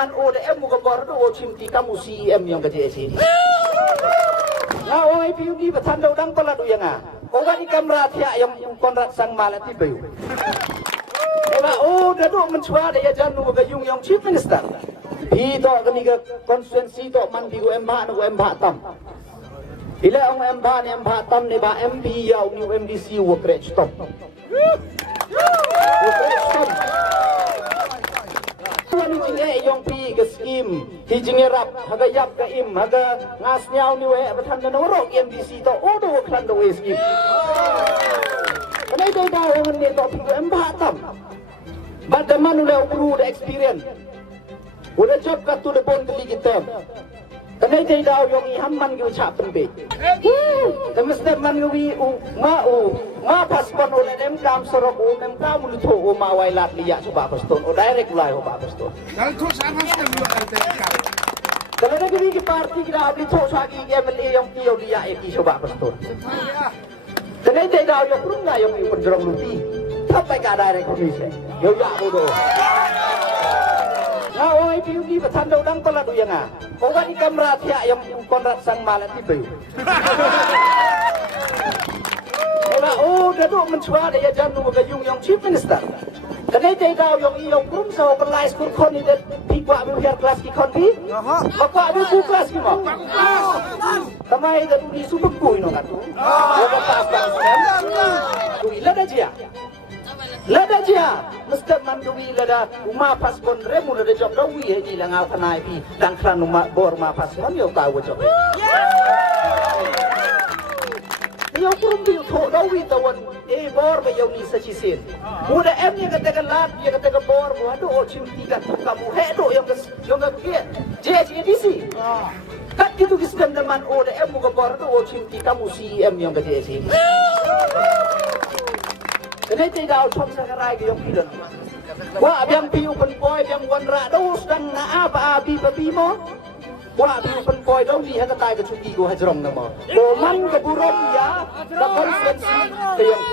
man o de emu ka bor do o chimti kamu CEM yang ka JSC na o ai piu ni batan do dang pala do yang o ga ni kamera thia yang konrat sang malati bayu eba o da do menchwa de ya janu ga yung yang chief minister hi to ga ni ga constituency to man bi go emba no emba tam ila ang emba tam ni ba MP yaw ni MDC wo krech tom Wani jinge yong pi ke scheme hi jinge rap haga yap ka im haga ngas nyau ni we batan na ro MDC to o do klan do we scheme kanai dai da ngan ni to pi emba tam but the man who through the experience would job kat to the bond ligi term kanai dai da yong i hamman gi chap tembe the mr man wi ma paspon o dem kam sorok o dem kam lu tho o ma wai lat liya suba paston o direct lai ho ba paston dal tho sa mas tem lu al te kam kalau nak pergi parti kita abli tho sa gi ge meli yang tio liya e ki suba paston kanai dai da yong prung la yong i pendrong lu ti sampai ka direct komisi yo ya bodo na o ai piu ni batan do dang pala do yang o ga ni kamera thia yang konrat sang malati bayu eba o da do menchwa de ya janu ga yung yang chief minister kanai dai daw yung iyong krum sa ko lai school kon ni de pigwa bi biar kelas ki kon bi bakwa bi ku kelas ki mo tamai da ni su bakku ino ka tu o ga pas pas tu ila da jia lada jia mesti mandui lada uma paspon remu lada job dawi he lang au kanai pi dang kran uma bor ma paspon yo tahu job yo kurum bi tho dawi tawan e bor be yo ni sachi sin muda em ye kata lat ye kata bor mo ado o chim tiga kamu he do yo ga ke JDC kat gitu kiskan man o de em mo bor do o chim tiga kamu CEM yo ga JDC Kenai tidak usah sekarang yang pidon. Wah, yang piu penpoy, yang wanra dos dan na apa abi babimo. Wah, piu penpoy dong di hata tay ke cuci go hajrong nama. Oman ke burom ya, dapat sensi ke yang